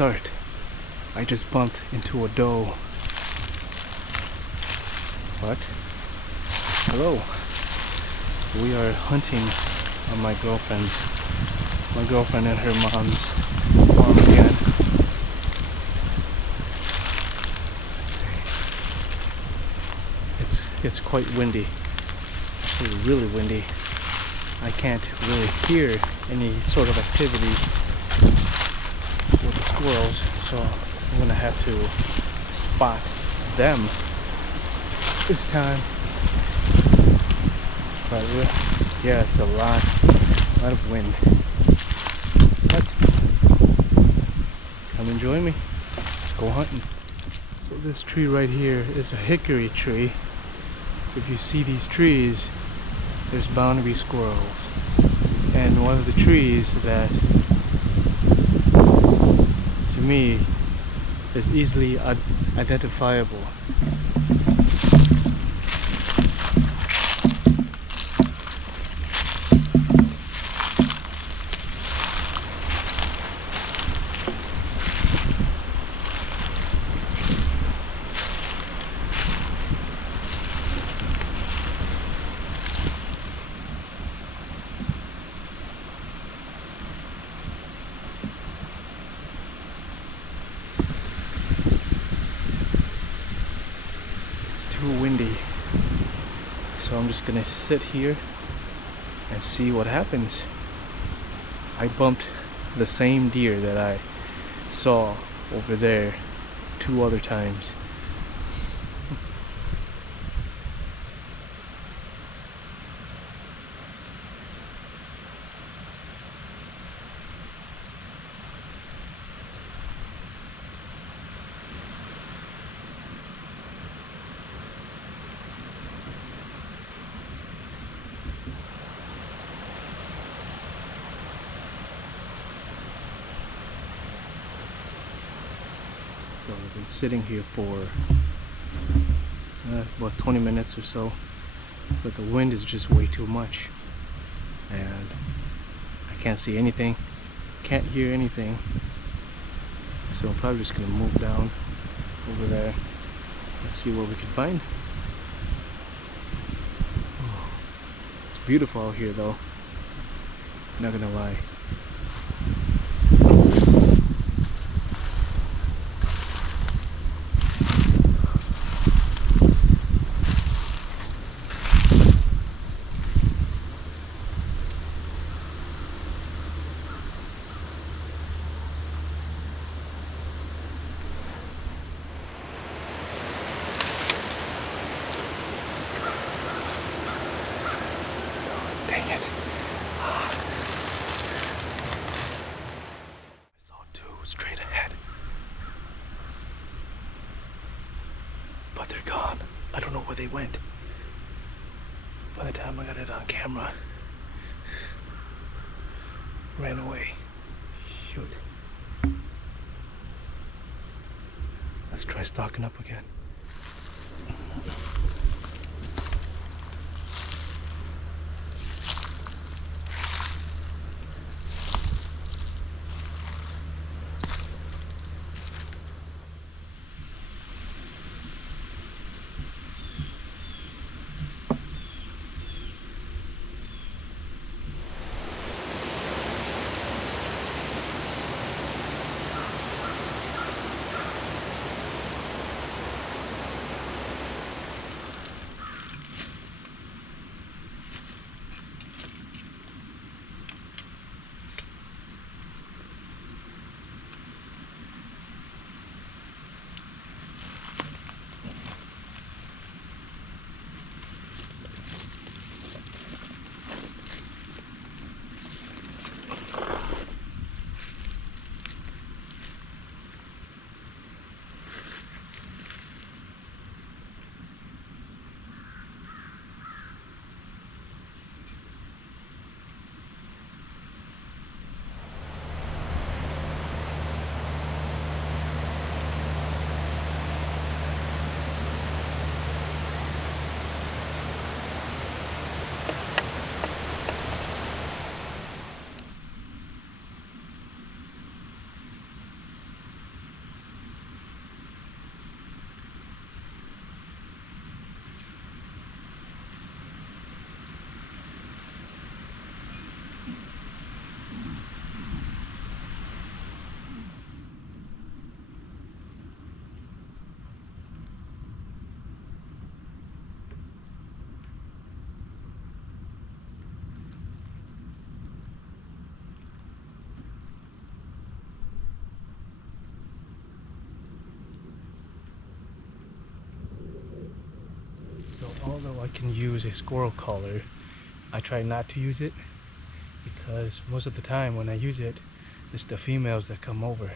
start. I just bumped into a doe. What? Hello. We are hunting on my girlfriend and her mom's farm again. Let's see. It's quite windy. It's really windy. I can't really hear any sort of activity with the squirrels, so I'm gonna have to spot them this time. But yeah, it's a lot of wind. But come and join me. Let's go hunting. So this tree right here is a hickory tree. If you see these trees, there's bound to be squirrels. And one of the trees that, to me, is easily identifiable. Too windy, so I'm just gonna sit here and see what happens. I bumped the same deer that I saw over there 2 other times. So I've been sitting here for about 20 minutes or so, but the wind is just way too much and I can't see anything, can't hear anything, so I'm probably just gonna move down over there and see what we can find. Oh, it's beautiful out here though, not gonna lie. Dang it. I saw 2 straight ahead. But they're gone. I don't know where they went. By the time I got it on camera, ran away. Shoot. Let's try stalking up again. can use a squirrel collar, I try not to use it because most of the time when I use it, it's the females that come over.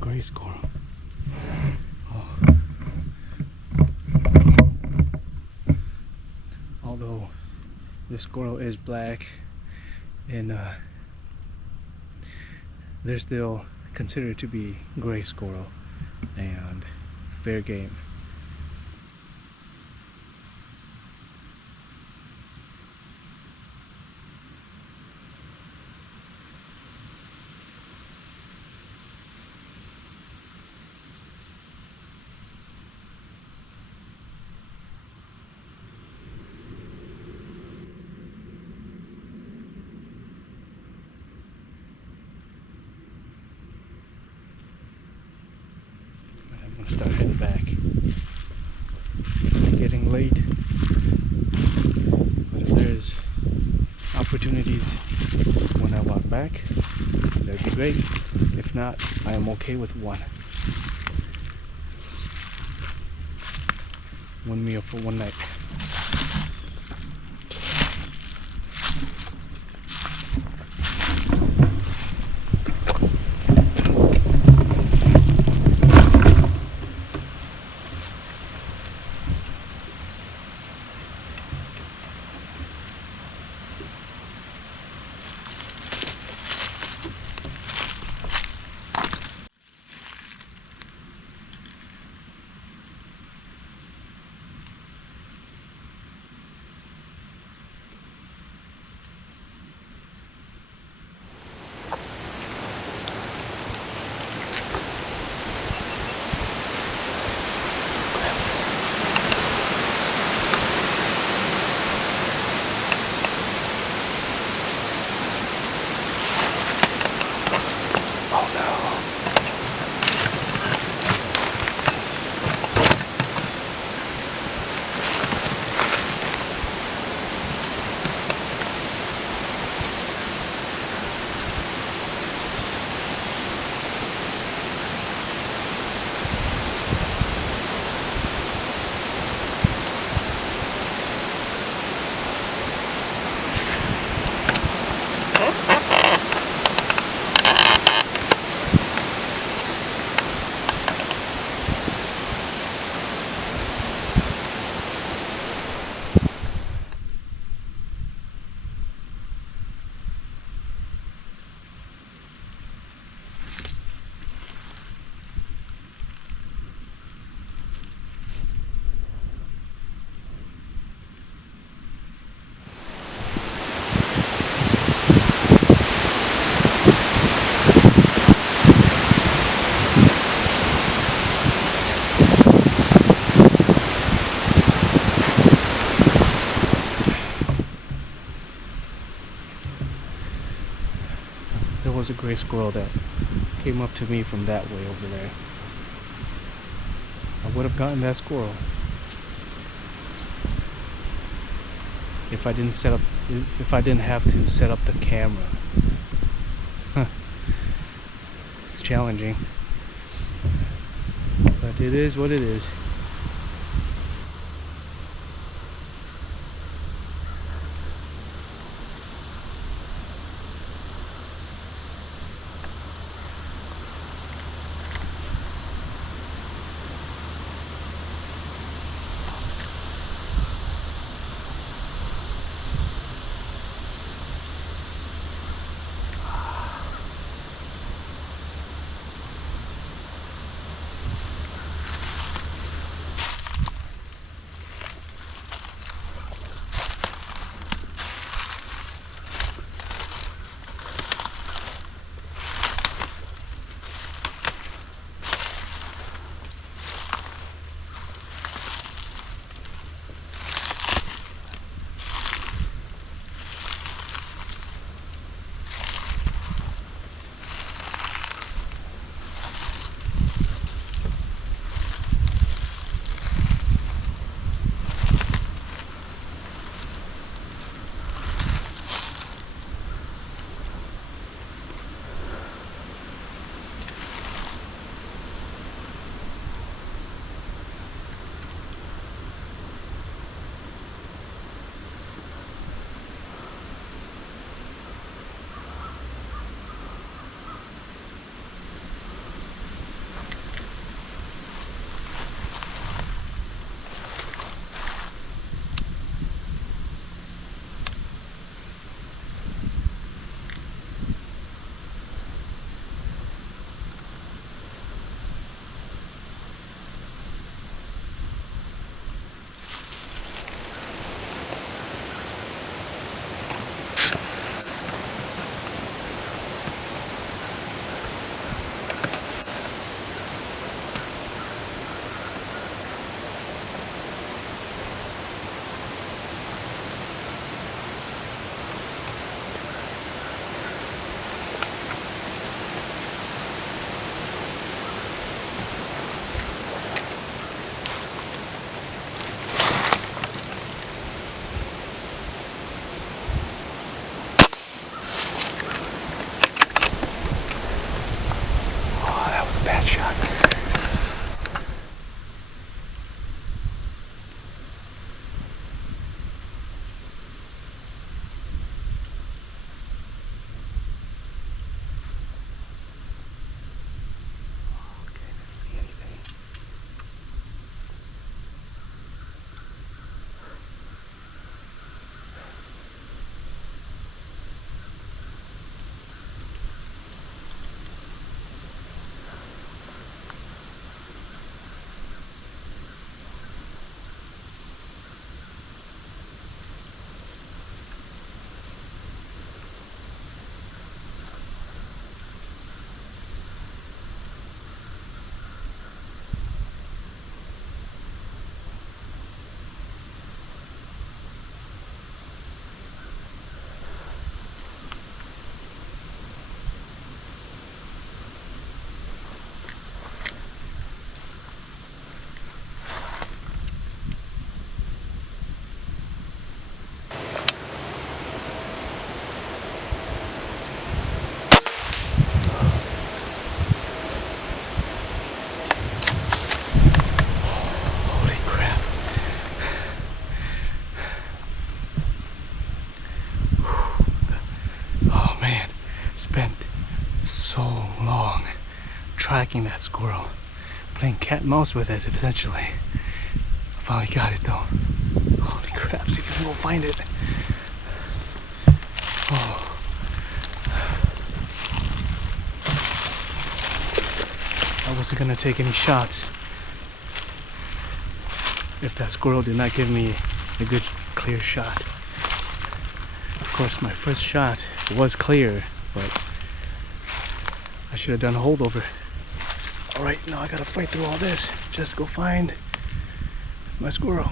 Gray squirrel. Oh. Although this squirrel is black and they're still considered to be gray squirrel and fair game. I'm gonna start heading back. It's getting late, but if there's opportunities when I walk back, that'd be great. If not, I am okay with one meal for one night. There was a gray squirrel that came up to me from that way over there. I would have gotten that squirrel if I didn't have to set up the camera. Huh. It's challenging, but it is what it is. Bad shot. Okay, let's see anything. Holy crap. Oh man, spent so long tracking that squirrel, playing cat and mouse with it essentially. I finally got it though. Holy crap, see if you can go find it. Oh. I wasn't gonna take any shots if that squirrel did not give me a good clear shot. Of course my first shot was clear, but I should have done a holdover. Alright, now I gotta fight through all this just to go find my squirrel.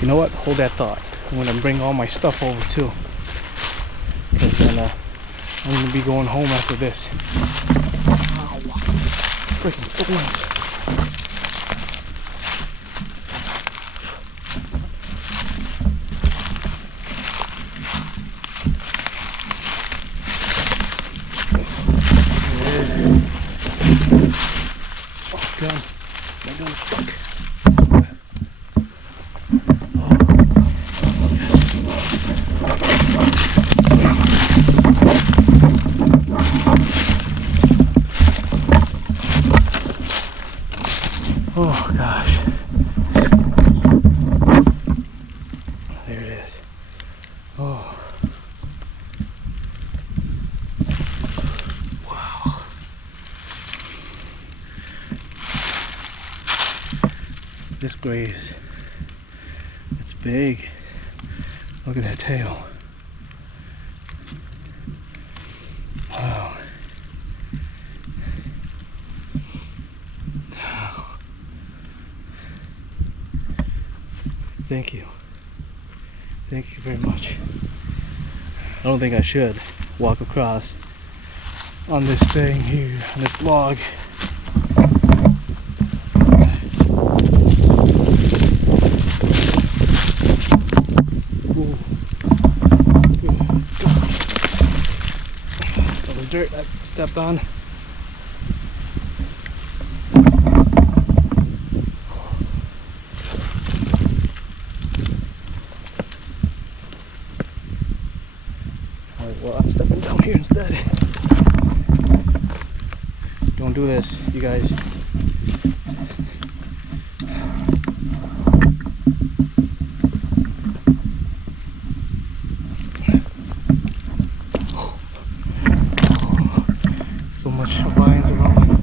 You know what? Hold that thought. I'm gonna bring all my stuff over too, because then I'm gonna be going home after this. Ow. Freaking thorns. Oh god, my gun is stuck. Oh gosh. There it is. Oh. Wow. This graze, it's big. Look at that tail. Wow. Thank you. Thank you very much. I don't think I should walk across on this thing here, on this log. Ooh. Good God. All the dirt I stepped on. Alright, well, I'm stepping down here instead. Don't do this, you guys. So much vines around.